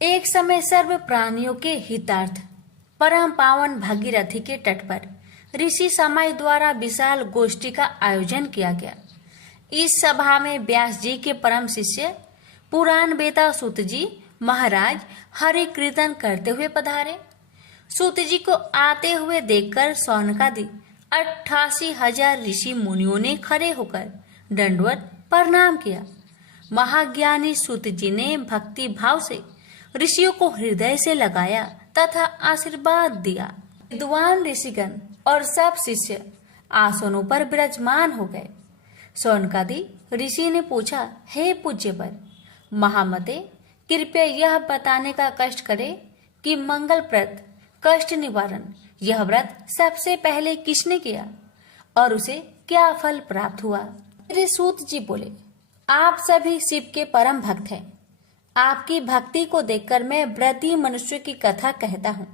एक समय सर्व प्राणियों के हितार्थ परम पावन भागीरथी के तट पर ऋषि समाज द्वारा विशाल गोष्ठी का आयोजन किया गया। इस सभा में व्यास जी के परम शिष्य पुराण वेता सूत जी महाराज हरि कीर्तन करते हुए पधारे। सूत जी को आते हुए देखकर सौनकादि 88,000 ऋषि मुनियों ने खड़े होकर दंडवत प्रणाम किया। महाज्ञानी सूत जी ने भक्ति भाव से ऋषियों को हृदय से लगाया तथा आशीर्वाद दिया। विद्वान ऋषिगण और सब शिष्य आसनों पर विराजमान हो गए। सौनकादि ऋषि ने पूछा, हे पूज्यवर महामते, कृपया यह बताने का कष्ट करे कि मंगलप्रद कष्ट निवारण यह व्रत सबसे पहले किसने किया और उसे क्या फल प्राप्त हुआ। श्री सूत जी बोले, आप सभी शिव के परम भक्त हैं। आपकी भक्ति को देखकर मैं व्रती मनुष्य की कथा कहता हूँ,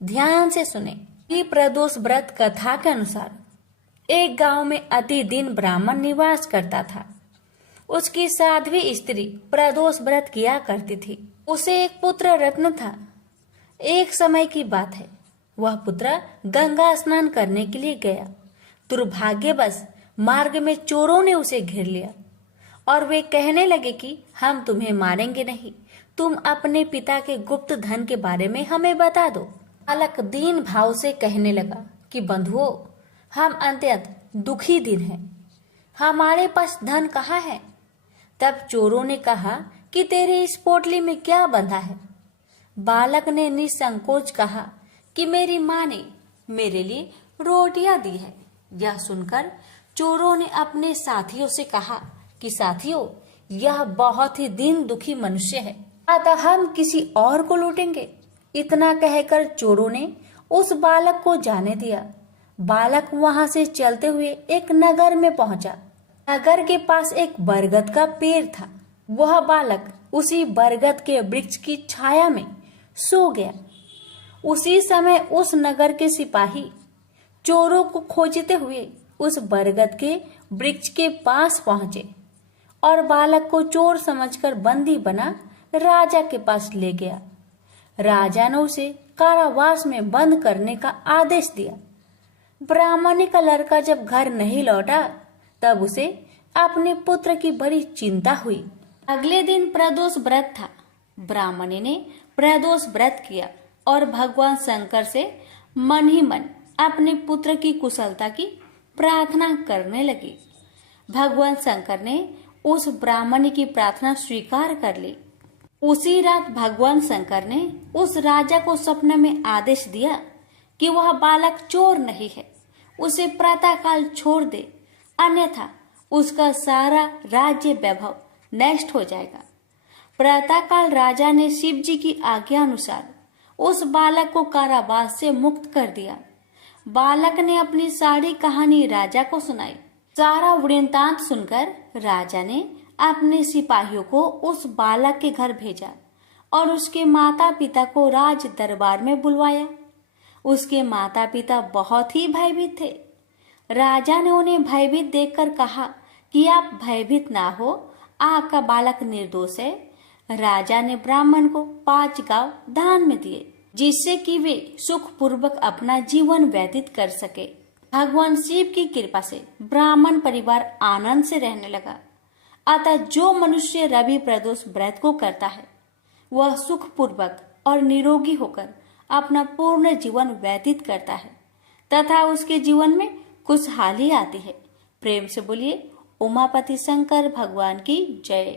ध्यान से सुने। कि प्रदोष व्रत कथा के अनुसार एक गांव में अति दीन ब्राह्मण निवास करता था। उसकी साध्वी स्त्री प्रदोष व्रत किया करती थी। उसे एक पुत्र रत्न था। एक समय की बात है, वह पुत्र गंगा स्नान करने के लिए गया। दुर्भाग्यवश मार्ग में चोरों ने उसे घेर लिया और वे कहने लगे कि हम तुम्हें मारेंगे नहीं, तुम अपने पिता के गुप्त धन के बारे में हमें बता दो। बालक दीन भाव से कहने लगा कि बंधुओं, हम अत्यंत दुखी दिन हैं, हमारे पास धन कहाँ है। तब चोरों ने कहा कि तेरे इस पोटली में क्या बंधा है। बालक ने निसंकोच कहा कि मेरी माँ ने मेरे लिए रोटियां दी है। यह सुनकर चोरों ने अपने साथियों से कहा कि साथियों, यह बहुत ही दीन दुखी मनुष्य है, अतः हम किसी और को लूटेंगे। इतना कहकर चोरों ने उस बालक को जाने दिया। बालक वहां से चलते हुए एक नगर में पहुंचा। नगर के पास एक बरगद का पेड़ था। वह बालक उसी बरगद के वृक्ष की छाया में सो गया। उसी समय उस नगर के सिपाही चोरों को खोजते हुए उस बरगद के वृक्ष के पास पहुंचे और बालक को चोर समझकर बंदी बना राजा के पास ले गया। राजा ने उसे कारावास में बंद करने का आदेश दिया। ब्राह्मणी का लड़का जब घर नहीं लौटा तब उसे अपने पुत्र की बड़ी चिंता हुई। अगले दिन प्रदोष व्रत था। ब्राह्मणी ने प्रदोष व्रत किया और भगवान शंकर से मन ही मन अपने पुत्र की कुशलता की प्रार्थना करने लगी। भगवान शंकर ने उस ब्राह्मणी की प्रार्थना स्वीकार कर ली। उसी रात भगवान शंकर ने उस राजा को सपने में आदेश दिया कि वह बालक चोर नहीं है, उसे प्रातःकाल छोड़ दे, अन्यथा उसका सारा राज्य वैभव नष्ट हो जाएगा। प्रातःकाल राजा ने शिव जी की आज्ञा अनुसार उस बालक को कारावास से मुक्त कर दिया। बालक ने अपनी सारी कहानी राजा को सुनाई। सारा वृत्तांत सुनकर राजा ने अपने सिपाहियों को उस बालक के घर भेजा और उसके माता पिता को राज दरबार में बुलवाया। उसके माता पिता बहुत ही भयभीत थे। राजा ने उन्हें भयभीत देखकर कहा कि आप भयभीत ना हो, आपका बालक निर्दोष है। राजा ने ब्राह्मण को 5 गांव दान में दिए, जिससे कि वे सुख पूर्वक अपना जीवन व्यतीत कर सके। भगवान शिव की कृपा से ब्राह्मण परिवार आनंद से रहने लगा। अतः जो मनुष्य रवि प्रदोष व्रत को करता है वह सुख पूर्वक और निरोगी होकर अपना पूर्ण जीवन व्यतीत करता है तथा उसके जीवन में खुशहाली आती है। प्रेम से बोलिए उमापति शंकर भगवान की जय।